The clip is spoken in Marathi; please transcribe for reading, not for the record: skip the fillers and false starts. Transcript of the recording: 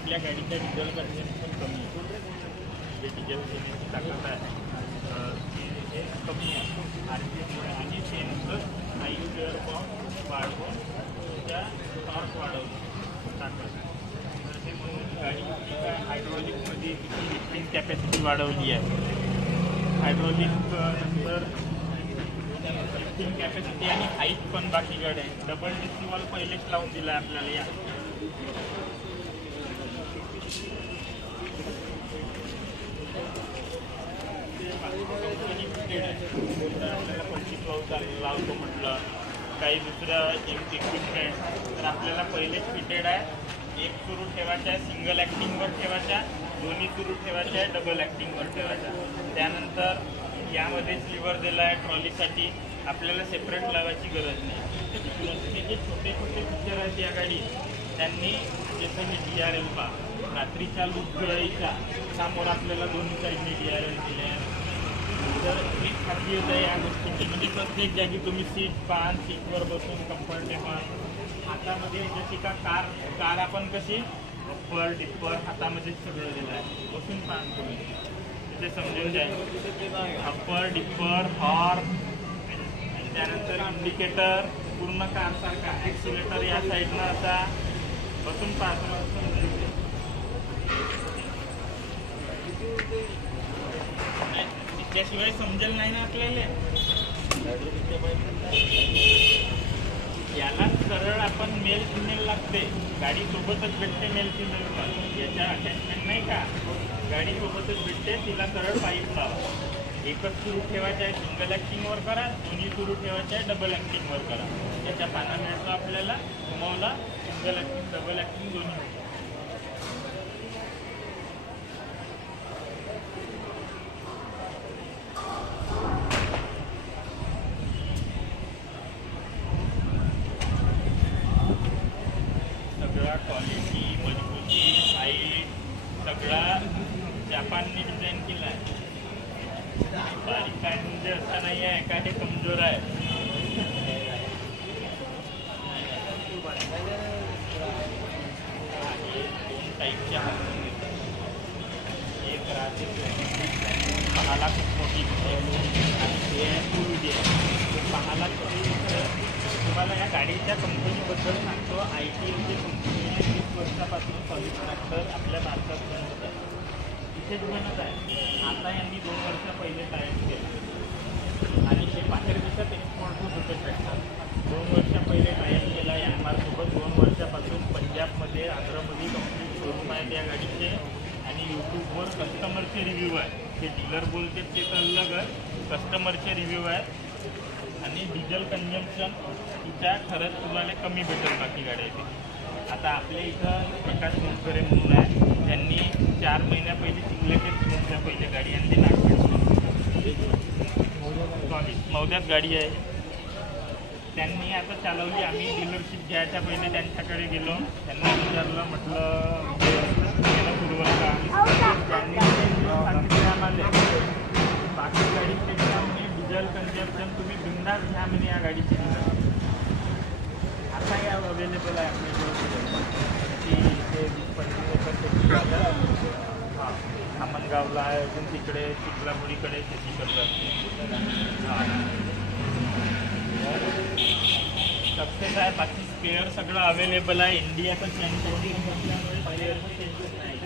आपल्या गाडीचा डिझेल कन्झम्पशन कमी आहे. जे डिझेल ताकद आहे हे कमी आहे RPMमुळे आणि सेन्सर हाई गिअर बॉक्स वाढवून त्या टॉर्क वाढवतो ताकद. तर ते म्हणून गाडी काय हायड्रॉलिकमध्ये किती लिफ्टिंग कॅपॅसिटी वाढवली आहे. हायड्रॉलिक नंतर लिफ्टिंग कॅपॅसिटी आणि हाईट पण बाकी गाडी आहे. डबल डिस्टिवल पहिलेच लावून दिला आहे आपल्याला या. आपल्याला 25 लावतो म्हटलं काही दुसरं इक्विपमेंट तर आपल्याला पहिलेच फिटेड आहे. एक सुरू ठेवायचा आहे, सिंगल ॲक्टिंगवर ठेवायचा, दोन्ही सुरू ठेवायचे आहे, डबल ॲक्टिंगवर ठेवायचा. त्यानंतर यामध्येच लिव्हर दिला आहे ट्रॉलीसाठी, आपल्याला सेपरेट लावायची गरज नाही. हे जे छोटे छोटे फीचर आहेत या गाडी त्यांनी जसं मी DRL पा रात्रीच्या लुटगळीच्या समोर आपल्याला दोन्ही साईडने DRL दिले आहे. तर एक खासियत आहे या गोष्टीची म्हणजे प्रत्येक जागी तुम्ही सीट पान सीटवर बसून कम्फर्टेबल. हातामध्ये जशी का कार आपण कशी अप्पर डिप्पर हातामध्ये सगळं दिलं आहे. बसून पान तुम्ही तिथे समजून जाईल. अप्पर डिप्पर हॉर्न आणि त्यानंतर इंडिकेटर पूर्ण कारसारखा. ॲक्सिलेटर या साईडनं असा बसून पाहतो. त्याशिवाय समजेल नाही ना आपल्याला. याला सरळ आपण मेल फिमेल लागते. गाडी सोबतच भेटते मेल फिमेल पण. याच्या अटॅचमेंट नाही का, गाडी सोबतच भेटते. तिला सरळ पाईप लावा. एकच सुरू ठेवायचं आहे सिंगल ॲक्टिंगवर करा, दोन्ही सुरू ठेवायचं आहे डबल ॲक्टिंगवर करा. याच्या पाना मिळतो आपल्याला घुमवला सिंगल ॲक्टिंग डबल ॲक्टिंग दोन्ही होतं. सगळा क्वालिटी मजबूती हाईट सगळा जापानने डिझाईन केला आहे. बारीक काय म्हणजे असं नाही आहे का हे कमजोर आहे. टाईपच्या एक राहते 6 लाख मोठी आणि फुल डे 6 लाख. तुम्हाला या गाडीच्या कंपनीबद्दल सांगतो. ITLची कंपनी 20 वर्षापासून सॉलिड आपल्या भारतात बनवत आहे. इथेच बनत आहे. आता यांनी 2 वर्ष पहिले टायप केला आणि हे बाहेर देशात एक्सपोर्ट होत होते ट्रॅक्टर. 2 वर्ष पहिले टायप केला यामारसोबत. 2 वर्षापासून पंजाबमध्ये आंध्रमध्ये कंप्लीट शोरूम आहेत या गाडीचे आणि यूट्यूबवर कस्टमरचे रिव्ह्यू आहे. ते डीलर बोलते ते तर अलगच, कस्टमरचे रिव्ह्यू आहे. आणि डिझेल कन्झम्पशन तिच्या खरंच तुम्हाला कमी भेटेल बाकी गाड्या. आता आपल्या इथं प्रकाश मोटकरे म्हणून आहे. त्यांनी 4 महिन्या पहिले सिंगलेटेड महिन्या पहिले गाडी आणली नागपूरमध्ये. मौद्यात गाडी आहे. त्यांनी आता चालवली. आम्ही डीलरशिप घ्यायच्या पहिले त्यांच्याकडे गेलो. त्यांना विचारलं म्हटलं पुरवल का. त्यांनी सांगितले आम्हाला बाकी गाडीपेक्षा म्हणजे डिझेल कन्झम्पशन तुम्ही बिंदास घ्या म्हणजे या गाडीची. आता या अवेलेबल आहे आपल्याजवळ की 20-25 हां खामणगावला आहे. अजून तिकडे चिखलापुरीकडे शेती करतात. सक्सेस आहे. बाकी स्पेअर सगळं अवेलेबल आहे. इंडियाचं मॅन्युफॅक्चरिंग असल्यामुळे स्पेअरची टेन्शन नाही.